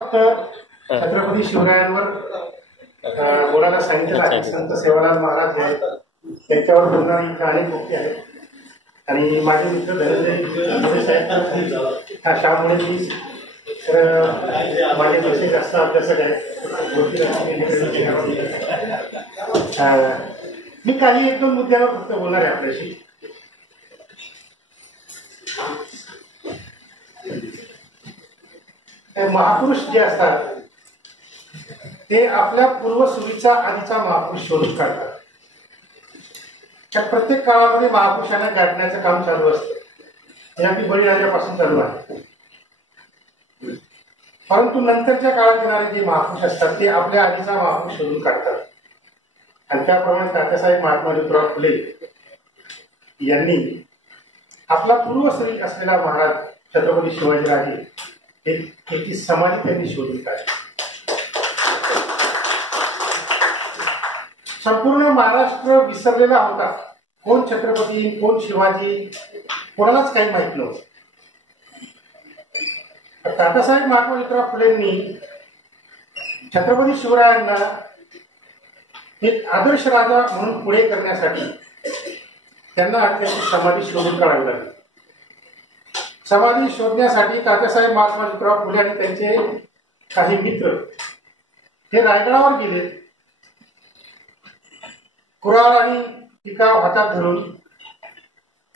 छत्रपती शिवरायांवर बोलायला सांगितलं आहे. संत सेवालाल महाराज आहेत, त्यांच्यावर बोलणारी इथे अनेक गोष्टी आहेत आणि माझे मित्र धनंजय साहेब ह्या शाळेमुळे मी तर माझे पैसे जास्त अभ्यासक आहेत. मी काही एक दोन मुद्द्यावर फक्त बोलणार आहे आपल्याशी. महापुरुष जे असतात ते आपल्या पूर्वसुरीचा आधीचा महापुरुष शोधून काढतात. त्या प्रत्येक काळामध्ये महापुरुषांना गाठण्याचं काम चालू असतं. हे अगदी बळीराजापासून चालू आहे. परंतु नंतरच्या काळात येणारे जे महापुरुष असतात ते आपल्या आधीचा महापुरुष शोधून काढतात आणि त्याप्रमाणे तात्यासाहेब महात्मा ज्योतिराव फुले यांनी आपला पूर्वसुरी असलेला महाराज छत्रपती शिवाजीराजे त्याची समाधी त्यांनी शोधून काढली. संपूर्ण महाराष्ट्र विसरलेला होता. कोण छत्रपती, कोण शिवाजी, कोणालाच काही माहित नव्हतं. तात्यासाहेब महात्मा ज्योतिराव फुलेंनी छत्रपती शिवरायांना एक आदर्श राजा म्हणून पुढे करण्यासाठी त्यांना त्यांची समाधी शोधून काढावी लागली. समाधी शोधण्यासाठी तात्यासाहेब महात्मा ज्योतिराव फुले आणि त्यांचे काही मित्र हे रायगडावर गेले. कुऱ्हाड आणि पिकाव हातात धरून,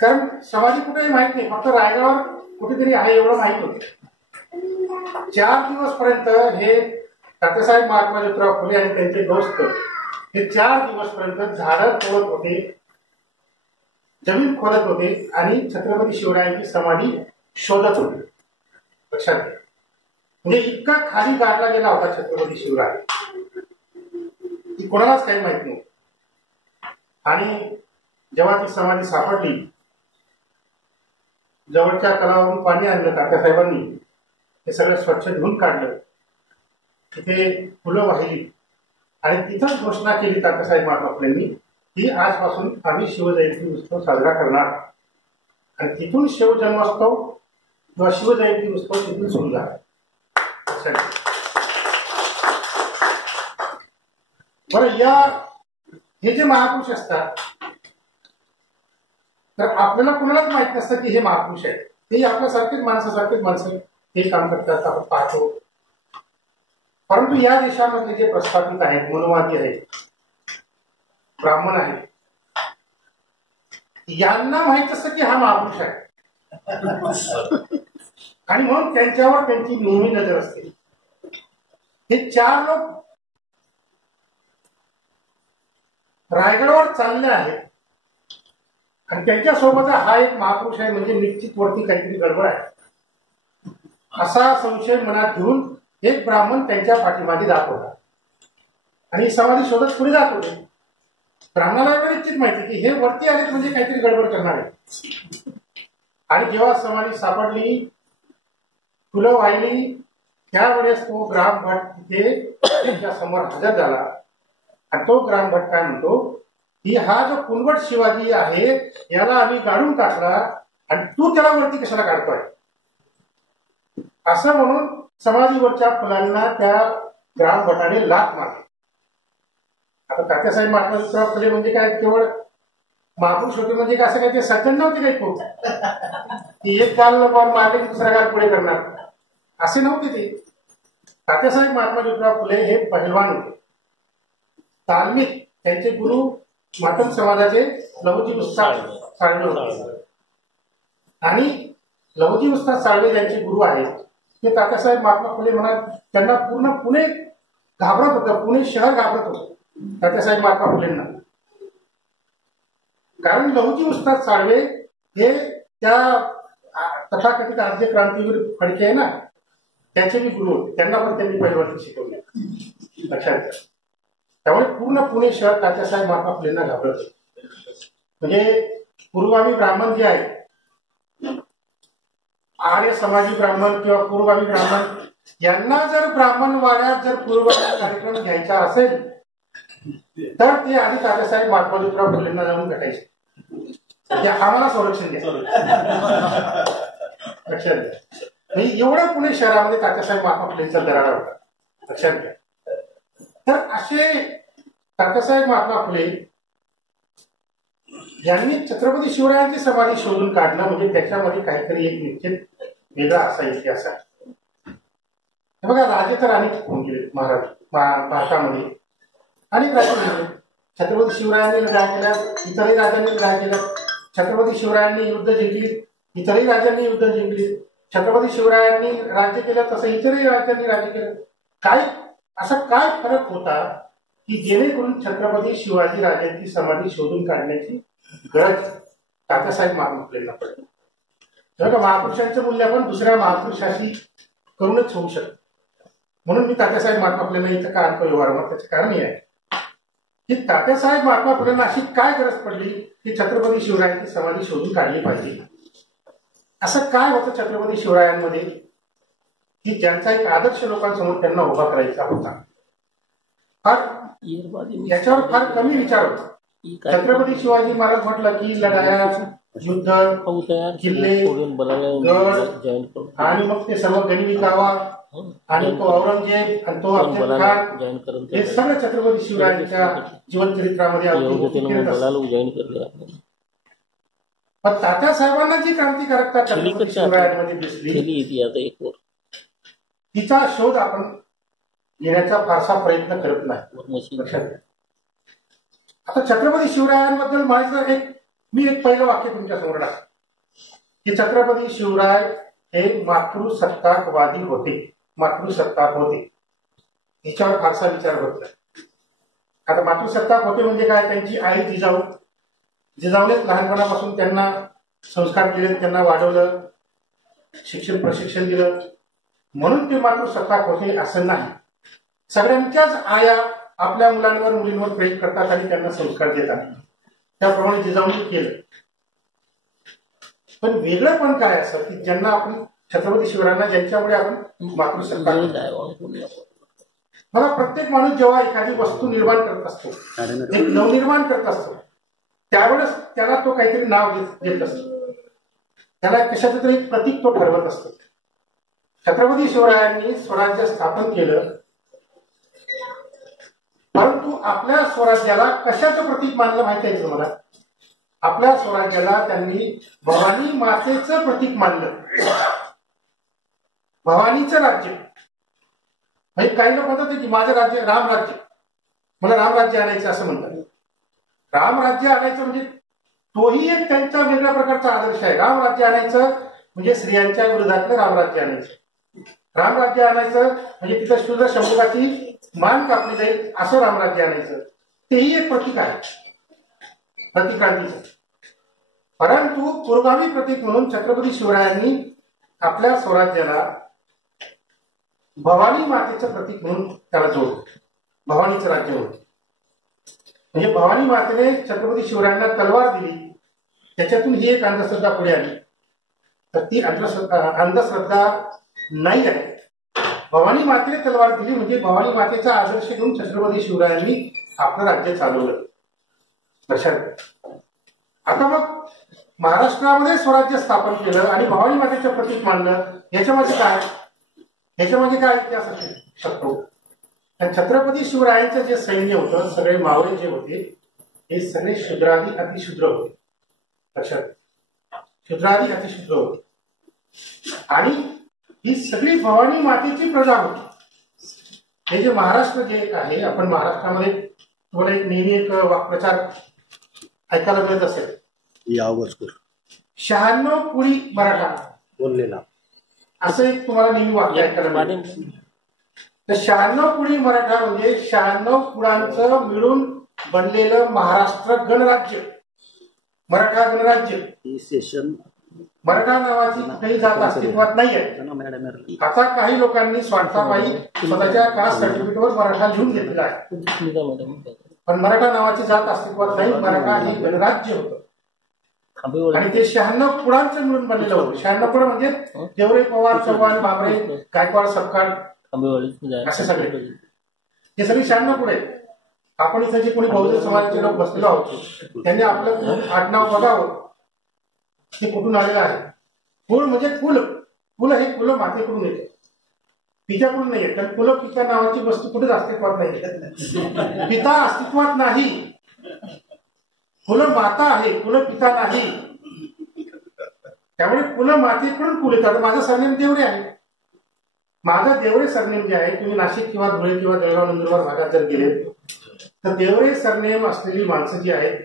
कारण समाधी कुठेही माहित नाही, फक्त रायगडावर कुठेतरी आहे एवढं माहित होतं. 4 दिवसपर्यंत हे तात्यासाहेब महात्मा ज्योतिराव फुले आणि त्यांचे दोस्त हे 4 दिवसपर्यंत झाडं तोडत होते, जमीन खोदत होते आणि छत्रपती शिवरायांची समाधी शोधत होते. लक्षात घ्या, म्हणजे इतका खाली गाडला गेला होता छत्रपती शिवराय की कोणालाच काही माहित नव्हतं. आणि जेव्हा ती समाधी सापडली, जवळच्या तलावावरून पाणी आणलं तात्यासाहेबांनी, हे सगळं स्वच्छ धुवून काढलं, तिथे फुलं वाहिली आणि तिथंच घोषणा केली तात्यासाहेब महात्मा फुलेंनी की आजपासून आम्ही शिवजयंती उत्सव साजरा करणार. आणि तिथून शिवजन्मोत्सव किंवा शिवजयंती उत्सव तिथून सुरू झाला. बरं, हे जे महापुरुष असतात तर आपल्याला कुणालाच माहित नसतं की हे महापुरुष आहेत. ते आपल्यासारखेच माणसं हे काम करतात, आपण पाहतो. परंतु या देशामधले जे प्रस्थापित आहेत, मनोवादी आहेत, ब्राह्मण आहेत, यांना माहित असतं की हा महापुरुष आहे आणि म्हणून त्यांच्यावर त्यांची नेहमी नजर असते. हे 4 लोक रायगडावर चालले आहेत आणि त्यांच्यासोबत हा एक महापुरुष आहे, म्हणजे निश्चित वरती काहीतरी गडबड आहे असा संशय मनात घेऊन एक ब्राह्मण त्यांच्या पाठीमागे जात होता आणि समाधी शोधत पुढे जात होते. ब्राह्मणाला एवढं निश्चित माहिती की हे वरती आले म्हणजे काहीतरी गडबड करणार आहे. आणि जेव्हा समाधी सापडली, फुलं वाहिली, त्यावेळेस तो ग्रामभट तिथे त्यांच्या समोर हजर झाला आणि तो ग्रामभट काय म्हणतो की हा जो कुलवट शिवाजी आहे याला आम्ही गाडून टाकला आणि तू त्याला वरती कशाला काढतोय, असं म्हणून समाधीवरच्या फुलांना त्या ग्रामभटाने लाथ मारली. आता तात्यासाहेब महात्मा ज्योतिराव फुले म्हणजे काय केवळ महापुरुष होते म्हणजे काय, असं काय ते सज्जन नव्हते काही खूप की एक गाल मारले दुसरा गाल पुढे करणार, असे नव्हते ते. तात्यासाहेब महात्मा ज्योतिराव फुले हे पहिलवान होते, तालमीत. त्यांचे गुरु मातंग समाजाचे लहुजी उस्ताद साळवे होते आणि लहुजी उस्ताद साळवे ज्यांचे गुरु आहेत ते तात्यासाहेब महात्मा फुले म्हणाल त्यांना पूर्ण पुणे घाबरत होतं, पुणे शहर घाबरत होतं तात्यासाहेब महात्मा फुलेंना. कारण लहुजी उस्ताद साळवे हे त्या तथाकथित आद्य क्रांतीवीर फडके आहे ना, त्याचे मी गुरु होते. त्यांना पण त्यांनी पहिलवानी शिकवले, लक्षात घ्या. त्यामुळे पूर्ण पुणे शहर तात्यासाहेब महात्मा फुलेंना घाबरत होते. म्हणजे पूर्वगामी ब्राह्मण जे आहेत, आर्य समाजी ब्राह्मण किंवा पूर्वगामी ब्राह्मण, यांना जर ब्राह्मण वाड्यात जर पूर्वगामी कार्यक्रम घ्यायचा असेल तर ते आधी तात्यासाहेब महात्मा ज्योतिराव फुलेंना जाऊन भेटायचे. आम्हाला संरक्षण द्या, लक्षात द्या. एवढं पुणे शहरामध्ये तात्यासाहेब महात्मा फुलेंचा दराडा होता, लक्षात घ्या. तर असे तात्यासाहेब महात्मा फुले यांनी छत्रपती शिवरायांची समाधी शोधून काढणं म्हणजे त्याच्यामध्ये काहीतरी एक निश्चित वेगळा असा इतिहास आहे. बघा, राजे तर अनेक होऊन गेले भारतामध्ये, अनेक राजे गेले. छत्रपती शिवरायांनी लढाया केल्या, इतरही राजांनी लढाया केल्या. छत्रपती शिवरायांनी युद्ध जिंकली, इतरही राजांनी युद्ध जिंकली. छत्रपती शिवरायांनी राज्य केलं तसं इतरही राज्यांनी राज्य केलं. काय असा काय फरक होता की जेणेकरून छत्रपती शिवाजी राजांची समाधी शोधून काढण्याची गरज तात्यासाहेब महात्मा फुलेंना पडली. तेव्हा महापुरुषांचं मूल्यमापन दुसऱ्या महापुरुषाशी करूनच होऊ शकतं. म्हणून मी तात्यासाहेब महात्मा फुलेंना इथं का आणतो व्यवहारावर, त्याचे कारण हे आहे की तात्यासाहेब महात्मा फुलेंना अशी काय गरज पडली की छत्रपती शिवरायांची समाधी शोधून काढली पाहिजे. असं काय होतं छत्रपती शिवरायांमध्ये की ज्यांचा एक आदर्श लोकांसमोर त्यांना उभा करायचा होता. फार याच्यावर फार कमी विचार होता. छत्रपती शिवाजी महाराज म्हटलं की लढाया, युद्ध, किल्ले, गड आणि मग ते सर्व गनिमी कावा आणि तो औरंगजेब आणि तो अफजल खान, हे सगळं छत्रपती शिवरायांच्या जीवनचरित्रामध्ये पण तात्यासाहेबांना जी क्रांतिकारकता छत्रपती शिवरायांमध्ये दिसली तिचा शोध आपण घेण्याचा फारसा प्रयत्न करत नाही. आता छत्रपती शिवरायांबद्दल माहिती मी एक पहिलं वाक्य तुमच्या समोर टाकतो की छत्रपती शिवराय हे मातृसत्ताकवादी होते, मातृसत्ताक होते. हिच्यावर फारसा विचार होत नाही. आता मातृसत्ताक होते म्हणजे काय, त्यांची आई जिजाऊनेच लहानपणापासून त्यांना संस्कार दिले, त्यांना वाढवलं, शिक्षण प्रशिक्षण दिलं, म्हणून ते मातृसत्ताक होते असं नाही. सगळ्यांच्याच आया आपल्या मुलांवर मुलींवर प्रेम करतात आणि त्यांना संस्कार देतात. त्याप्रमाणे जिजाऊने केलं. पण वेगळं पण काय असं की ज्यांना आपण छत्रपती शिवरायांना ज्यांच्यामुळे आपण मातृसत्ताक, मला प्रत्येक माणूस जेव्हा एखादी वस्तू निर्माण करत असतो, एक नवनिर्माण करत असतो, त्यावेळेस त्याला तो काहीतरी नाव देत असतो, त्याला कशाचं तरी एक प्रतीक तो ठरवत असतो. छत्रपती शिवरायांनी स्वराज्य स्थापन केलं, परंतु आपल्या स्वराज्याला कशाचं प्रतीक मानलं माहिती आहे तुम्हाला? आपल्या स्वराज्याला त्यांनी भवानी मातेचं प्रतीक मानलं. भवानीचं राज्य म्हणजे काही लोक म्हणतात की माझं राज्य रामराज्य, मला रामराज्य आणायचं असं म्हणतात. रामराज्य आणायचं म्हणजे तोही एक त्यांचा वेगळ्या प्रकारचा आदर्श आहे. रामराज्य आणायचं म्हणजे स्त्रियांच्या विरोधातलं रामराज्य आणायचं. रामराज्य आणायचं म्हणजे तिथं शूद्र शंभुकाची मान कापली जाईल असं रामराज्य आणायचं. तेही एक प्रतीक आहे प्रतिक्रांतीचं. परंतु पुरोगामी प्रतीक म्हणून छत्रपती शिवरायांनी आपल्या स्वराज्याला भवानी मातेचं प्रतीक म्हणून त्याला जोडलं. भवानीचं राज्य होतं म्हणजे भवानी मातेने छत्रपती शिवरायांना तलवार दिली, त्याच्यातून ही एक अंधश्रद्धा पुढे आली. तर ती अंधश्रद्धा नाही आहे. भवानी मातेने तलवार दिली म्हणजे भवानी मातेचा आदर्श घेऊन छत्रपती शिवरायांनी आपलं राज्य चालवलं. लक्षात. आता मग महाराष्ट्रामध्ये स्वराज्य स्थापन केलं आणि भवानी मातेचं प्रतीक मानलं. याच्यामध्ये काय इतिहास असू शकतो? छत्रपती शिवरायांचं जे सैन्य होतं, सगळे मावळे जे होते, हे सगळे शूद्रादी अतिशूद्र होते. लक्षात. शूद्रादी अतिशूद्र होते आणि ही सगळी भवानी मातेची प्रजा होती. हे जे महाराष्ट्र जे आहे, आपण महाराष्ट्रामध्ये तुम्हाला एक नेहमी एक वाक्प्रचार ऐकायला मिळत असेल, 96 कुळी मराठा बोललेला, असं एक तुम्हाला नेहमी वाक्य ऐकायला मिळेल. तर 96 कुळी मराठा म्हणजे 96 कुळांचं मिळून बनलेलं महाराष्ट्र गणराज्य, मराठा गणराज्य. मराठा नावाची कुठेही जात अस्तित्वात नाही आहे. आता काही लोकांनी स्वार्थापायी स्वतःच्या कास्ट सर्टिफिकेटवर मराठा लिहून घेतलेला आहे, पण मराठा नावाची जात अस्तित्वात नाही. मराठा हे गणराज्य होतं आणि ते 96 कुळांचं मिळून बनलेलं होतं. 96 कुळ म्हणजे देवरे, पवार, चव्हाण, बाबरे, गायकवाड, सपकाळ असे सगळे, हे सगळे 96 कुळ आहेत. आपण इथे जे कोणी बहुजन समाजाचे लोक बसलेलो आहोत त्यांनी आपलं आडनाव बघावं, ते कुठून आलेलं आहे. कुळ म्हणजे कुल, कुल हे कुल मातेकडून येते, पित्याकडून नाही येत. कारण कुल पिता नावाची वस्तू कुठेच अस्तित्वात नाही. पिता अस्तित्वात नाही, कुल माता आहे, कुल पिता नाही. त्यामुळे कुल मातेकडून कुल येतात. माझं सरनेम देवरे आहे. माझं देवरे सरनेम जे आहे, तुम्ही नाशिक किंवा धुळे किंवा जळगाव नंदुरबार भागात जर गेले तर देवरे सरनेम असलेली माणसं जी आहेत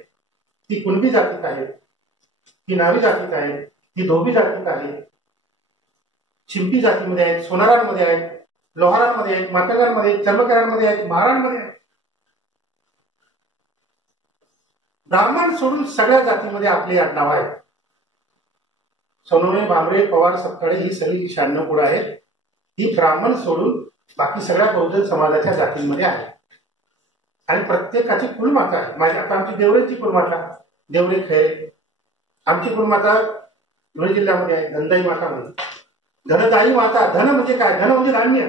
ती कुणबी जातीत आहेत, ती नावी जातीत आहेत, ती धोबी जातीत आहेत, शिंपी जातीमध्ये आहेत, सोनारांमध्ये आहेत, लोहारांमध्ये आहेत, मातंगांमध्ये आहेत, चर्मकारांमध्ये आहेत, महारांमध्ये आहेत. ब्राह्मण सोडून सगळ्या जातीमध्ये आपली आडनाव आहेत. सोनवणे, भांबरे, पवार, सपकाळे ही सगळी 96 कुळ आहेत. ही ब्राह्मण सोडून बाकी सगळ्या बहुजन समाजाच्या जातींमध्ये आहे. आणि प्रत्येकाची कुलमाता आहे. माझी आता आमची देवरेची कुलमाता देवरे खैरे. आमची कुलमाता धुळे जिल्ह्यामध्ये आहे, धनदाई माता म्हणून. धनदाई माता. धन म्हणजे काय? धन म्हणजे धान्य.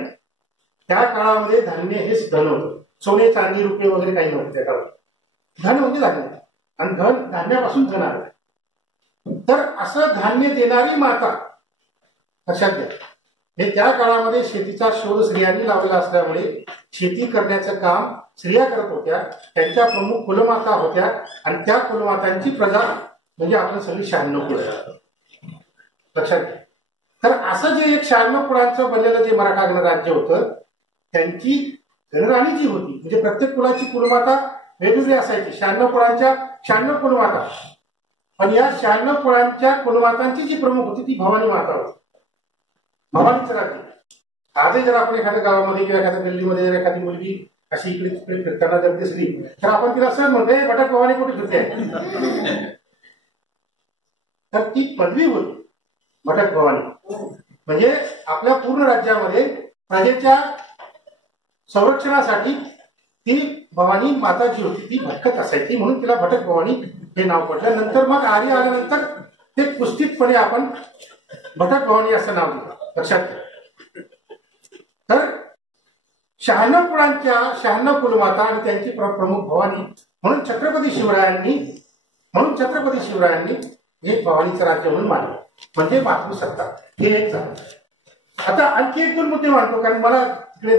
त्या काळामध्ये धान्य हेच धन होतं. सोने, चांदी, रुपये वगैरे काही नव्हतं त्या काळात. धन म्हणजे धान्य. आणि धन धान्यापासून धन आलं. तर असं धान्य देणारी माता लक्षात घ्या. हे त्या काळामध्ये शेतीचा शोध स्त्रियांनी लावलेला असल्यामुळे शेती करण्याचं काम स्त्रिया करत होत्या. त्यांच्या प्रमुख कुलमाता होत्या आणि त्या कुलमातांची प्रजा म्हणजे आपण सगळी 96 कुळ लक्षात घ्या. तर असं जे एक 96 कुळांचं बनलेलं जे मराठा गणराज्य होतं त्यांची गणराणी जी होती म्हणजे प्रत्येक कुलाची कुलमाता वेगवेगळी असायची. 96 कुळांच्या 96 कुलमाता. पण या 96 कुळांच्या कुलमातांची जी प्रमुख होती ती भवानी माता होती. भवानीचं राज्य. आजही जर आपण एखाद्या गावामध्ये किंवा एखाद्या गल्लीमध्ये जर एखादी मुलगी अशी इकडे तिकडे फिरताना जर दिसली तर आपण तिला सर म्हणतो भटक भवानी कुठे फिरते. तर ती पदवी होती भटक भवानी. म्हणजे आपल्या पूर्ण राज्यामध्ये प्रजेच्या संरक्षणासाठी ती भवानी माता जी होती ती भटकत असायची म्हणून तिला भटक भवानी हे नाव पडलं. नंतर मग आर्य आल्यानंतर ते कुस्तीतपणे आपण भटक भवानी असं नाव दिलं. लक्षात घ्या. तर 96 कुळांच्या 96 कुलमाता आणि त्यांची प्रमुख भवानी म्हणून छत्रपती शिवरायांनी हे भवानीचं राज्य म्हणून मानलं. म्हणजे मातृसत्ता हे एक झालं. आता आणखी एक 2 मुद्दे मानतो कारण मला तिकडे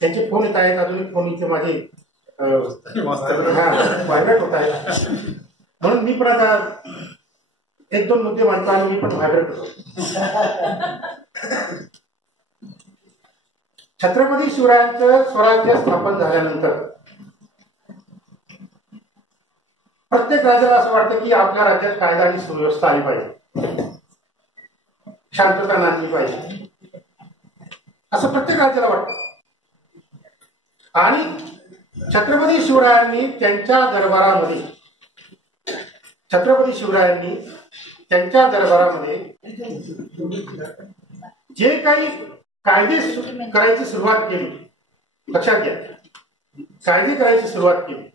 त्यांचे फोन येत आहेत. अजून फोन इथे माझे व्हायब्रेट होत आहेत. म्हणून मी पण आता 1-2 मुद्दे मानतो आणि मी पण व्हायब्रेट होतो. छत्रपती शिवरायांचं स्वराज्य स्थापन झाल्यानंतर प्रत्येक राज्याला असं वाटतं की आपल्या राज्यात कायदा आणि सुव्यवस्था आली पाहिजे, शांतता नांदली पाहिजे असं प्रत्येक राज्याला वाटतं. आणि छत्रपती शिवरायांनी त्यांच्या दरबारामध्ये जे काही कायदे करायची सुरुवात केली लक्षात घ्या. कायदे करायची सुरुवात केली.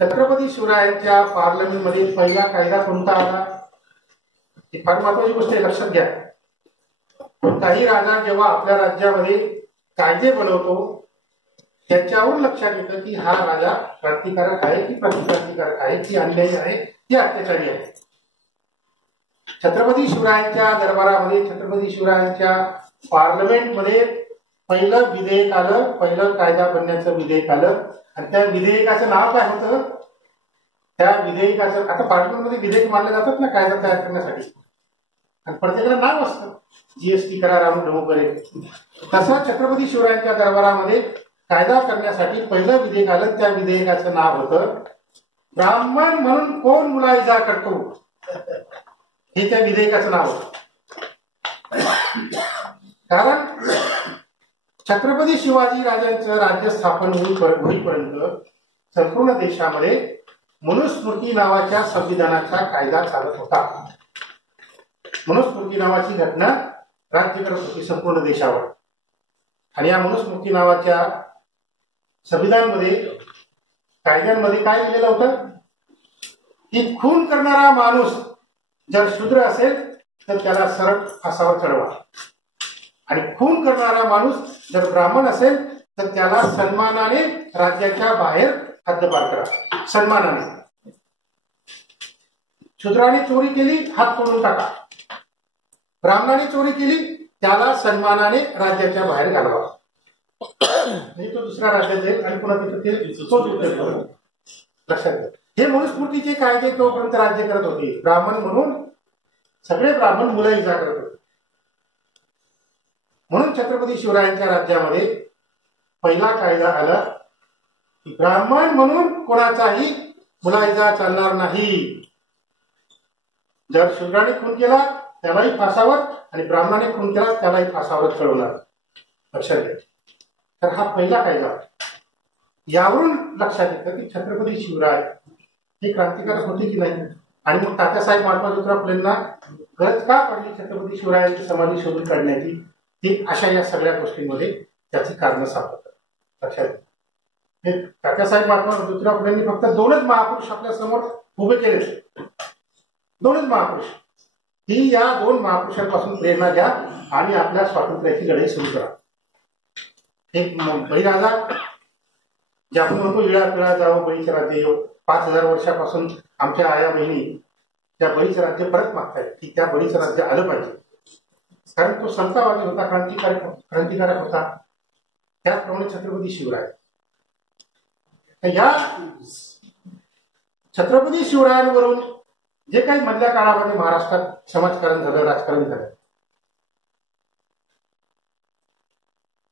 छत्रपती शिवरायांच्या पार्लमेंटमध्ये पहिला कायदा कोणता आला ही फार महत्वाची गोष्ट आहे. लक्षात घ्या. कोणताही राजा जेव्हा आपल्या राज्यामध्ये कायदे बनवतो त्याच्यावरून लक्षात येतं की हा राजा क्रांतिकारक आहे की प्रतिक्रांतिकारक आहे, की अन्यायी आहे की अत्याचारी आहे. छत्रपती शिवरायांच्या दरबारामध्ये छत्रपती शिवरायांच्या पार्लमेंटमध्ये पहिलं विधेयक आलं, पहिलं कायदा बनण्याचं विधेयक आलं आणि त्या विधेयकाचं नाव काय होतं? त्या विधेयकाचं आता पार्लमेंटमध्ये विधेयक मानले जातात ना कायदा तयार करण्यासाठी आणि प्रत्येकाला नाव असतं जीएसटी करार अमुक वगैरे. तसं छत्रपती शिवरायांच्या दरबारामध्ये कायदा करण्यासाठी पहिलं विधेयक आलं. त्या विधेयकाचं नाव होतं ब्राह्मण म्हणून कोण मुलाइजा करतो हे त्या विधेयकाचं नाव होतं. कारण छत्रपती शिवाजी राजांचं राज्य स्थापन होईपर्यंत संपूर्ण देशामध्ये मनुस्मृती नावाच्या संविधानाचा कायदा चालत होता. मनुस्मृती नावाची घटना राज्य करत होती संपूर्ण देशावर. आणि या मनुस्मृती नावाच्या संविधानामध्ये कायद्यांमध्ये काय लिहिलेलं होतं की खून करणारा माणूस जर शूद्र असेल तर त्याला सरळ फासावर चढवा आणि खून करणारा माणूस जर ब्राह्मण असेल तर त्याला सन्मानाने राज्याच्या बाहेर हद्दपार करा. सन्मानाने. शूद्राने चोरी केली हात तोडून टाका, ब्राह्मणाने चोरी केली त्याला सन्मानाने राज्याच्या बाहेर घालवा. म्हणजे तो दुसऱ्या राज्यात जाईल आणि पुन्हा तिथं ते लक्षात घ्या. हे मनुस्मृतीचे कायदे तोपर्यंत राज्य करत होते. ब्राह्मण म्हणून सगळे ब्राह्मण मुलं इजा करत होते. म्हणून छत्रपती शिवरायांच्या राज्यामध्ये पहिला कायदा आला की ब्राह्मण म्हणून कोणाचाही मुलाइजा चालणार नाही. जर शूद्राने खून केला त्यालाही फासावर आणि ब्राह्मणाने खून केला त्यालाही फासावर चढवणार. लक्षात घ्या. तर हा पहिला कायदा. यावरून लक्षात येतं की छत्रपती शिवराय हे क्रांतिकारक होते की नाही. आणि मग तात्यासाहेब महात्मा ज्योतिराव फुलेंना गरज का पडली छत्रपती शिवरायांची समाधी शोधून काढण्याची, ती अशा या सगळ्या गोष्टींमध्ये त्याची कारणं सापडतात. लक्षात घ्या. तात्यासाहेब महात्मा ज्योतिराव फुलेंनी फक्त दोनच महापुरुष आपल्या समोर उभे केले. दोनच महापुरुष. ही या दोन महापुरुषांपासून प्रेरणा घ्या आणि आपल्या स्वातंत्र्याची लढाई सुरू करा. एक बळीराजा, जे आपण म्हणतो इळा पिळा जावं बळीचे राज्य येऊ. 5000 वर्षापासून आमच्या आया बहिणी त्या बळीचं राज्य परत मागतायत की त्या बळीचं राज्य आलं पाहिजे. कारण तो समतावादी होता, क्रांतिकारक होता. त्याचप्रमाणे छत्रपती शिवराय. या छत्रपती शिवरायांवरून जे काही मधल्या काळामध्ये महाराष्ट्रात समाजकारण झालं, राजकारण झालं,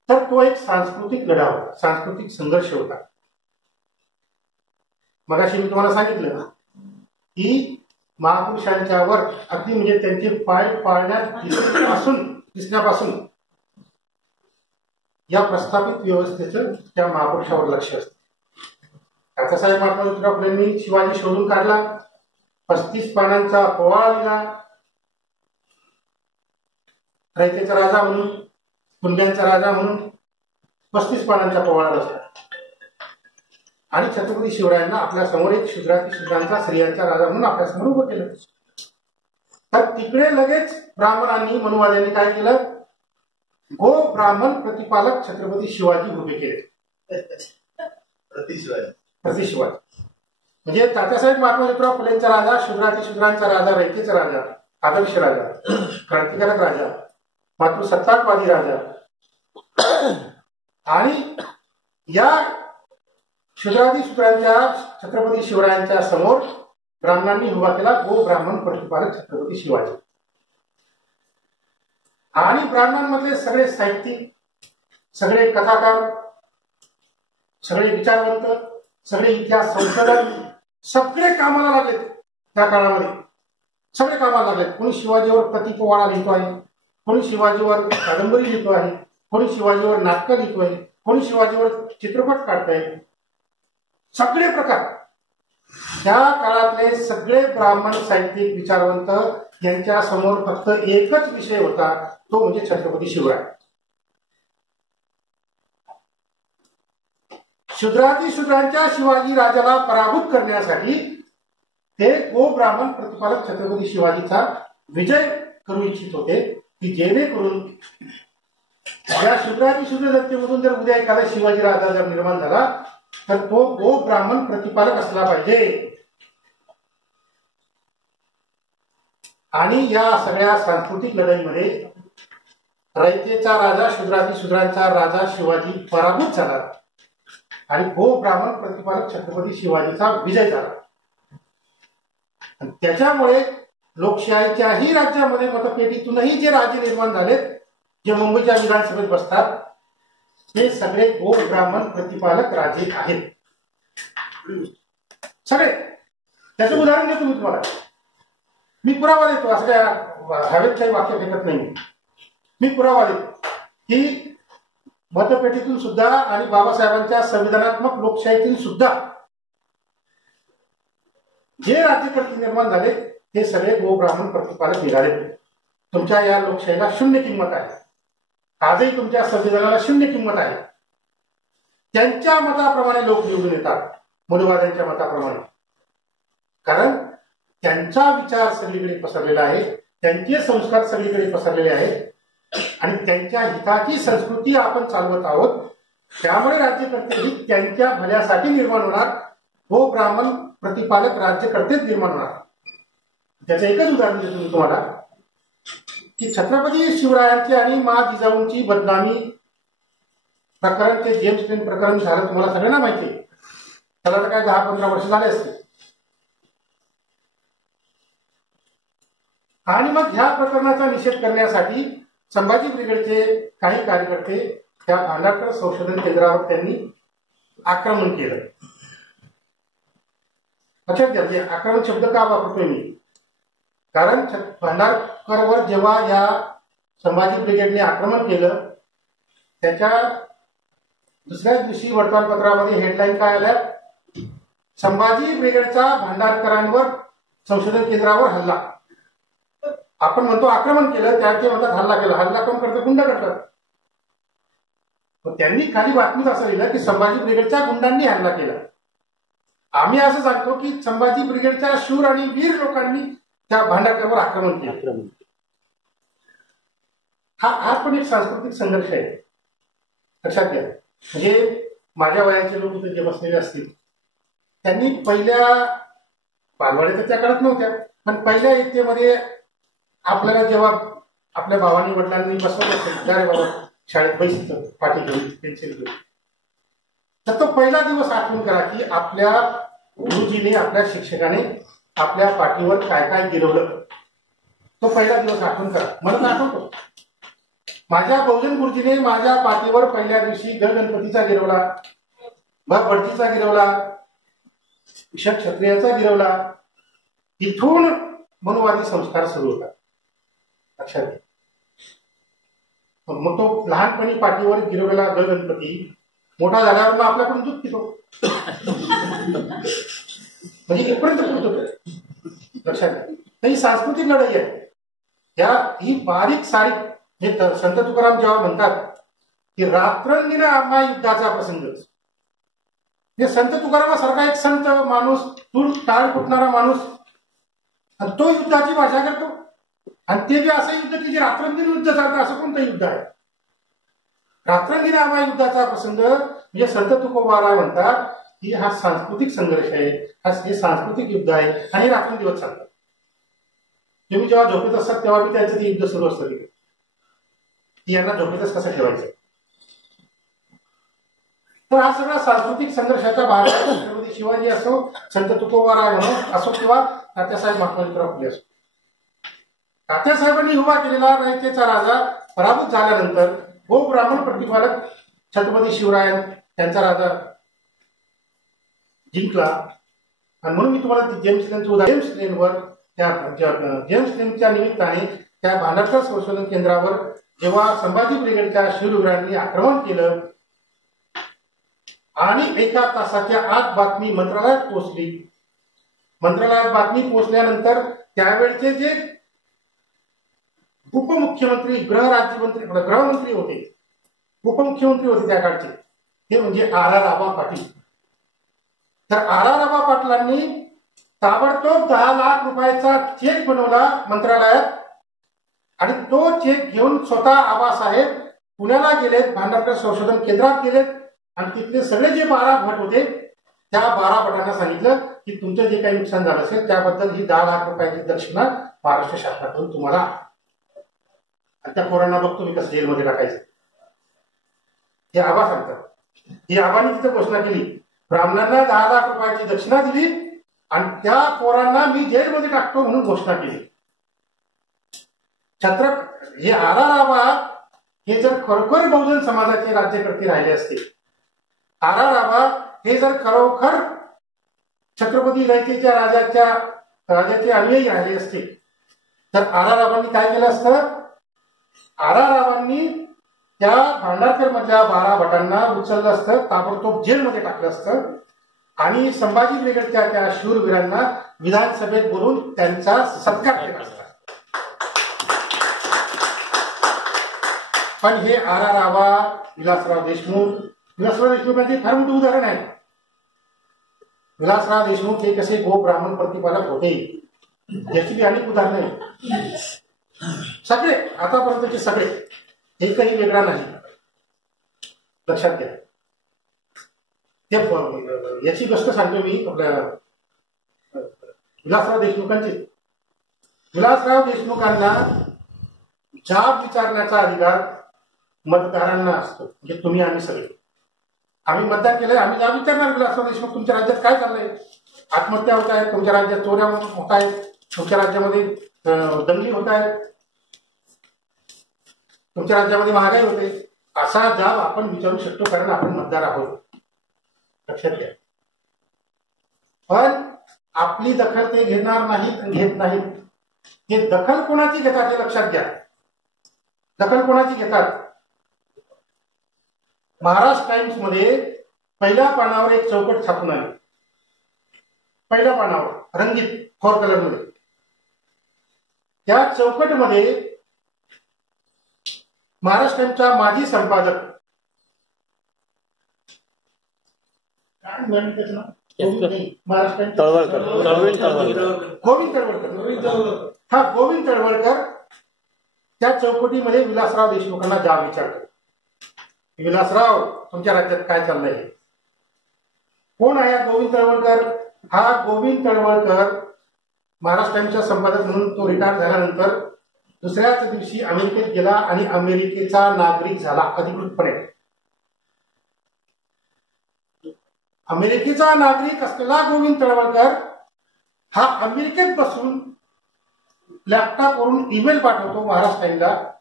तर तो एक सांस्कृतिक लढा होता, सांस्कृतिक संघर्ष होता. मगाशी मी तुम्हाला सांगितलं की महापुरुषांच्या वर अगदी म्हणजे त्यांचे पाय पाळण्यात दिसण्यापासून या प्रस्थापित व्यवस्थेचं त्या महापुरुषावर लक्ष असतं. तात्यासाहेब महात्मा ज्योतिराव फुलेंनी शिवाजी शोधून काढला. 35 पानांचा पोवाडा लिहिला. रयतेचा राजा म्हणून, कुंड्यांचा राजा म्हणून 35 पानांचा पोवाडा रचला. आणि छत्रपती शिवरायांना आपल्या समोर एक शूद्रांचा स्त्रियांचा राजा म्हणून आपल्या समोर उभं केलं. तर तिकडे लगेच ब्राह्मणांनी, मनुवाद्यांनी काय केलं, गो ब्राह्मण प्रतिपालक छत्रपती शिवाजी उभे केले. प्रतिशिवाजी म्हणजे तात्यासाहेब महात्मा ज्योतिराव फुलेंचा राजा, शूद्रांचा राजा, रयतेचा राजा, आदर्श राजा, क्रांतिकारक राजा, मातृसत्ताकवादी राजा. आणि या शूद्रांच्या छत्रपती शिवरायांच्या समोर ब्राह्मणांनी उभा केला गो ब्राह्मण प्रतिपालक छत्रपती शिवाजी. आणि ब्राह्मणांमधले सगळे साहित्यिक, सगळे कथाकार, सगळे विचारवंत, सगळे इतिहास संशोधक सगळे कामाला लागलेत. त्या काळामध्ये सगळे कामाला लागलेत. कोणी शिवाजीवर प्रतिपोवाडा लिहितो आहे, कोणी शिवाजीवर कादंबरी लिहितो आहे, कोणी शिवाजीवर नाटकं लिहितो आहे, कोणी शिवाजीवर चित्रपट काढताय. सगळे प्रकार. त्या काळातले सगळे ब्राह्मण साहित्यिक विचारवंत यांच्या समोर फक्त एकच विषय होता, तो म्हणजे छत्रपती शिवराय. शूद्रांच्या शिवाजी राजाला पराभूत करण्यासाठी ते गो ब्राह्मण प्रतिपालक छत्रपती शिवाजीचा विजय करू इच्छित होते की जेणेकरून या शूद्र जनतेमधून जर उद्या एखादा शिवाजी राजा जर निर्माण झाला तर तो गो ब्राह्मण प्रतिपालक असला पाहिजे. आणि या सगळ्या सांस्कृतिक लढाईमध्ये रयतेचा राजा, शूद्रांचा राजा शिवाजी पराभूत झाला आणि गो ब्राह्मण प्रतिपालक छत्रपती शिवाजीचा विजय झाला. त्याच्यामुळे लोकशाहीच्याही राज्यामध्ये मतपेटीतूनही जे राजे निर्माण झालेत, जे मुंबईच्या विधानसभेत बसतात, ते सगळे गो ब्राह्मण प्रतिपालक राजे आहेत. सगळे. त्याचं उदाहरण देतो मी तुम्हाला. मी पुरावा देतो. असं काय हवेत काही वाक्य फेकत नाही. मी पुरावा देतो की मतपेटीतून सुद्धा आणि बाबासाहेबांच्या संविधानात्मक लोकशाहीतून सुद्धा जे राज्यकर्ते निर्माण झाले ते सगळे गो ब्राह्मण प्रतिपालक निघाले. तुमच्या या लोकशाहीला शून्य किंमत आहे. आजही तुमच्या संविधानाला शून्य किंमत आहे. त्यांच्या मताप्रमाणे लोक निवडून येतात, मनुवाद्यांच्या मताप्रमाणे. कारण त्यांचा विचार सगळीकडे पसरलेला आहे, त्यांचे संस्कार सगळीकडे पसरलेले आहेत आणि त्यांच्या हिताची संस्कृती आपण चालवत आहोत. त्यामुळे राज्यकर्तेही त्यांच्या भल्यासाठी निर्माण होणार, गो ब्राह्मण प्रतिपालक राज्यकर्तेच निर्माण होणार. त्याचं एकच उदाहरण देतो मी तुम्हाला. की छत्रपती शिवरायांची आणि मा जिजाऊंची बदनामी प्रकरण ते जेम्स लेन प्रकरण झालं, तुम्हाला सगळ्यांना माहिती आहे. त्याला तर काय 10-15 वर्ष झाले असते. आणि मग ह्या प्रकरणाचा निषेध करण्यासाठी संभाजी ब्रिगेडचे काही कार्यकर्ते त्या भांडारकर संशोधन केंद्रावर त्यांनी आक्रमण केलं. लक्षात घ्या, म्हणजे आक्रमण शब्द का वापरतोय मी, कारण भांडारकरवर जेव्हा या संभाजी ब्रिगेडने आक्रमण केलं त्याच्या दुसऱ्या दिवशी वर्तमानपत्रामध्ये हेडलाईन काय आल्या, संभाजी ब्रिगेडचा भांडारकरांवर संशोधन केंद्रावर हल्ला. आपण म्हणतो आक्रमण केलं, त्या ते म्हणतात हल्ला केला. हल्ला कोण करतं? गुंड करतात. त्यांनी खाली बातमीत असं लिहिलं की संभाजी ब्रिगेडच्या गुंडांनी हल्ला केला. आम्ही असं सांगतो की संभाजी ब्रिगेडच्या शूर आणि वीर लोकांनी त्या भांडारकरवर आक्रमण केलं. हा पण एक सांस्कृतिक संघर्ष आहे, लक्षात घ्या. म्हणजे माझ्या वयाचे लोक इथे जे बसलेले असतील त्यांनी पहिल्या बालवाड्या तर त्या काळात नव्हत्या, पण पहिल्या इयत्तेमध्ये आपल्याला जेव्हा आपल्या भावानी वडिलांनी बसवलं असेल, अरे बाबा शाळेत पैसे पाठी घेऊन पेन्सिल घेऊन, तर तो पहिला दिवस आठवण करा की आपल्या गुरुजीने आपल्या शिक्षकाने आपल्या पाठीवर काय काय गिरवलं. तो पहिला दिवस आठवण करा. मला तर आठवतो माझ्या बहुजन गुरुजीने माझ्या पाठीवर पहिल्या दिवशी गणपतीचा गिरवला, बडतीचा गिरवला, क्षत्रियाचा गिरवला. इथून मनुवादी संस्कार सुरू होता, लक्षात घ्या. मग तो लहानपणी पाठीवर गिरवलेला गणपती मोठा झाल्यावर मग आपल्याकडून दूध पितो, म्हणजे इथपर्यंत पोहोचतो, लक्षात घ्या. ही सांस्कृतिक लढाई आहे. ही बारीक सारीक हे संत तुकाराम जेव्हा म्हणतात की रात्रंदिन आम्हा युद्धाचा प्रसंग, हे संत तुकारामासारखा एक संत माणूस, दूर टाळ फुटणारा माणूस, आणि तो युद्धाची भाषा करतो. आणि ते जे असं युद्ध की जे रात्रंदिन युद्ध चालतं, असं कोणतं युद्ध आहे? रात्रंदिन आम्हा युद्धाचा प्रसंग म्हणजे संत तुकोबाराय म्हणतात की हा सांस्कृतिक संघर्ष आहे, हे सांस्कृतिक युद्ध आहे आणि रात्रंदिवस चालतात. तुम्ही जेव्हा झोपेत असतात तेव्हा बी त्यांचं ते युद्ध सुरू असतं की यांना झोपेतच कसं ठेवायचं. तर हा सगळा सांस्कृतिक संघर्षाचा भाग छत्रपती शिवाजी असो, संत तुकोबाराय म्हणून असो, किंवा तात्यासाहेब महात्मा ज्योतिराव फुले असो. तात्यासाहेबांनी उभा केलेला रयतेचा राजा पराभूत झाल्यानंतर वो ब्राह्मण प्रतिपालक छत्रपती शिवराय त्यांचा राजा जिंकला. आणि म्हणून मी तुम्हाला जेम्स लेनचं उदाहरण, जेम्स लेनवर जेम्स लेनच्या निमित्ताने त्या भांडारकर संशोधन केंद्रावर जेव्हा संभाजी ब्रिगेडच्या शूरवीरांनी आक्रमण केलं आणि 1 तासाच्या आत बातमी मंत्रालयात पोहोचली. मंत्रालयात बातमी पोहोचल्यानंतर त्यावेळचे जे उपमुख्यमंत्री, गृहमंत्री होते, उपमुख्यमंत्री होते त्या काळचे, ते म्हणजे आर आबा पाटील. तर आर आबा पाटलांनी ताबडतोब 10 लाख रुपयाचा चेक बनवला मंत्रालयात आणि तो चेक घेऊन स्वतः आबासाहेब पुण्याला गेलेत, भांडारकर संशोधन केंद्रात गेलेत आणि तिथले सगळे जे 12 भट होते त्या 12 भटांना सांगितलं की तुमचं जे काही नुकसान झालं असेल त्याबद्दल ही 10 लाख रुपयाची दक्षिणा महाराष्ट्र शासनाकडून तुम्हाला, आणि त्या पोरांना बघतो मी कसं जेलमध्ये टाकायचं, हे आबा सांगतात. ही आबाने तिथं घोषणा केली, ब्राह्मणांना 10 लाख रुपयाची दक्षिणा दिली आणि त्या पोरांना मी जेलमध्ये टाकतो म्हणून घोषणा केली. हे आर आबा हे जर खरोखर बहुजन समाजाचे राज्यकर्ते राहिले असते, आर आबा हे जर खरोखर छत्रपती रयतेच्या राजाचे अनुयायी राहिले असते, तर आर आबांनी काय केलं असतं? आर आबांनी त्या भांडारकर मधल्या 12 भटांना उचललं असतं, ताबडतोब जेलमध्ये टाकलं असतं आणि संभाजी ब्रिगेडच्या त्या शूरवीरांना विधानसभेत बोलून त्यांचा सत्कार केला असता. पण हे आर आबा, विलासराव देशमुखांचे फार मोठे उदाहरण आहे. विलासराव देशमुख हे कसे ब्राह्मण प्रतिपालक होते याची अनेक उदाहरणं आहेत. सगळे आतापर्यंतचे सगळे, एकही वेगळा नाही, लक्षात घ्या. याची गोष्ट सांगतो मी आपल्या विलासराव देशमुखांची. विलासराव देशमुखांना जाब विचारण्याचा अधिकार मतदारांना असतो. म्हणजे तुम्ही आम्ही सगळे आम्ही मतदान केलंय, आम्ही जाब विचारणार विलासराव देशमुख तुमच्या राज्यात काय चाललंय, आत्महत्या होत आहेत, तुमच्या राज्यात चोऱ्या होत आहेत, तुमच्या राज्यामध्ये दंगली होत आहेत, तुमच्या राज्यामध्ये महागाई होते, असा जाब आपण विचारू शकतो कारण आपण मतदार आहोत. लक्षात घ्या. पण आपली दखल ते घेणार नाहीत, घेत नाहीत. हे दखल कोणाची घेतात हे लक्षात घ्या. दखल कोणाची घेतात? महाराष्ट्र टाइम्स मध्ये पहिल्या पानावर एक चौकट छापून आली, पहिल्या पानावर रंगीत 4 कलर मध्ये. त्या चौकटमध्ये महाराष्ट्र टाइम्सचा माजी संपादक काय म्हणतात ना, गोविंद तळवळकर. हा गोविंद तळवळकर त्या चौकटीमध्ये विलासराव देशमुखांना जाब विचारतो. विलासराव तुमच्या राज्यात काय चाललंय? कोण आहे गोविंद तळवळकर? हा गोविंद तळवळकर महाराष्ट्र टाइम्सचा संपादक म्हणून तो रिटायर झाल्यानंतर दुसऱ्याच दिवशी अमेरिकेत गेला आणि अमेरिकेचा नागरिक झाला अधिकृतपणे. अमेरिकेचा नागरिक असलेला गोविंद तळवळकर हा अमेरिकेत बसून लॅपटॉपवरून ईमेल पाठवतो महाराष्ट्र टाइम्सला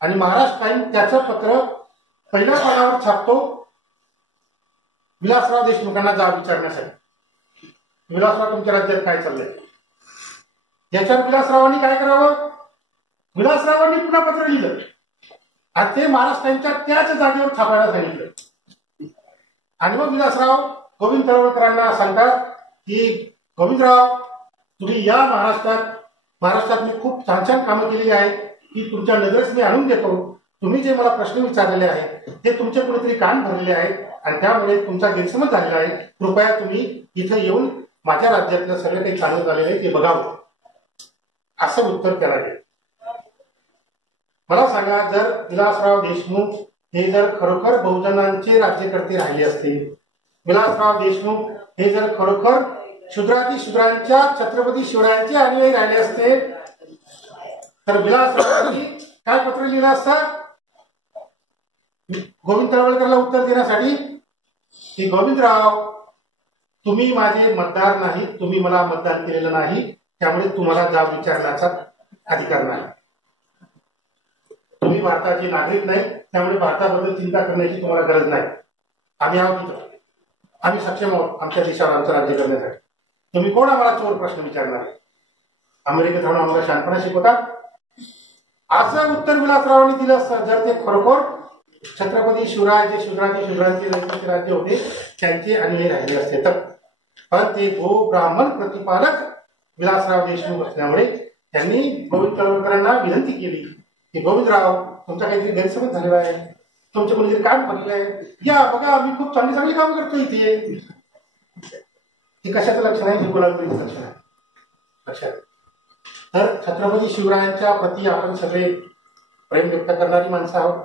आणि महाराष्ट्र टाइम्स त्याचं पत्र पहिल्या पानावर छापतो विलासराव देशमुखांना जाब विचारण्यासाठी. विलासराव तुमच्या राज्यात काय चाललंय? याच्यावर विलासरावांनी काय करावं? विलासरावांनी पुन्हा पत्र लिहिलं आणि ते महाराष्ट्र टाइम्सच्या त्याच जागेवर छापायला सांगितलं. आणि मग विलासराव गोविंद तळवळकरांना सांगतात की गोविंदराव तुम्ही या महाराष्ट्रात मी खूप छान छान कामं केलेली आहेत की तुमच्या नजरेस मी आणून देतो. तुम्ही जे मला प्रश्न विचारलेले आहेत ते तुमचे कुठेतरी कान भरलेले आहेत आणि त्यामुळे तुमचा गैरसमज झालेला आहे. कृपया तुम्ही इथे येऊन माझ्या राज्यातलं सगळं काही चांगलं झालेलं आहे ते बघावं, असं उत्तर त्याला दिलं. मला सांगा, जर विलासराव देशमुख हे जर खरोखर बहुजनांचे राज्यकर्ते राहिले असते, विलासराव देशमुख हे जर खरोखर शूद्रांच्या छत्रपती शिवरायांचे अनुयायी राहिले असते तर विलासरावांनी काय पत्र लिहिलं असतं गोविंद तळवळकरला उत्तर देण्यासाठी की गोविंदराव तुम्ही माझे मतदार नाही, तुम्ही मला मतदान केलेलं नाही, त्यामुळे तुम्हाला जाब विचारण्याचा अधिकार नाही. तुम्ही भारताचे नागरिक नाही, त्यामुळे भारताबद्दल चिंता करण्याची तुम्हाला गरज नाही. आम्ही आहोत तिथं, आम्ही सक्षम आहोत आमच्या देशावर आमचं राज्य करण्यासाठी. तुम्ही कोण आम्हाला चोर प्रश्न विचारणार? अमेरिकेत राहून आम्हाला शांतपणा शिकवतात? असं उत्तर विलासरावांनी दिलं असतं जर ते खरोखर छत्रपती शिवराय जे शूद्रांचे राज्य होते त्यांचे अनुयायी राहिले असते तर. पण ते ब्राह्मण प्रतिपालक विलासराव देशमुख असल्यामुळे त्यांनी गोविंद तळवळकरांना विनंती केली की गोविंदराव तुमचा काहीतरी गैरसमज झालेला आहे, तुमच्या कोणीतरी काम भरलेलं आहे, या बघा आम्ही खूप चांगली चांगली काम करतो इथे. हे कशाचं लक्षण आहे? हे गुलामगिरीचं लक्षण आहे. लक्षात. तर छत्रपती शिवरायांच्या प्रती आपण सगळे प्रेम व्यक्त करणारी माणसं आहोत.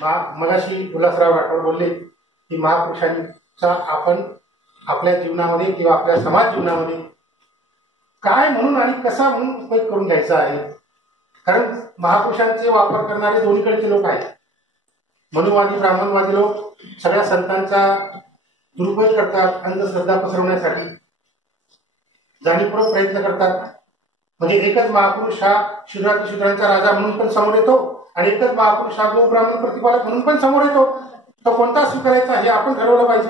मगाशी विलासराव राठोड बोलले की महापुरुषांचा आपण आपल्या जीवनामध्ये किंवा आपल्या समाज जीवनामध्ये काय म्हणून आणि कसा म्हणून उपयोग करून घ्यायचा आहे. कारण महापुरुषांचे वापर करणारे दोन्हीकडचे लोक आहेत. मनुवादी ब्राह्मणवादी लोक सगळ्या संतांचा दुरुपयोग करतात, अंधश्रद्धा पसरवण्यासाठी जाणीवपूर्वक प्रयत्न करतात. म्हणजे एकच महापुरुष हा शूद्रांचा राजा म्हणून पण समोर येतो आणि एकच महापुरुष हा ब्राह्मण प्रतिपालक म्हणून पण समोर येतो. तो कोणता स्वीकारायचा हे आपण ठरवलं पाहिजे.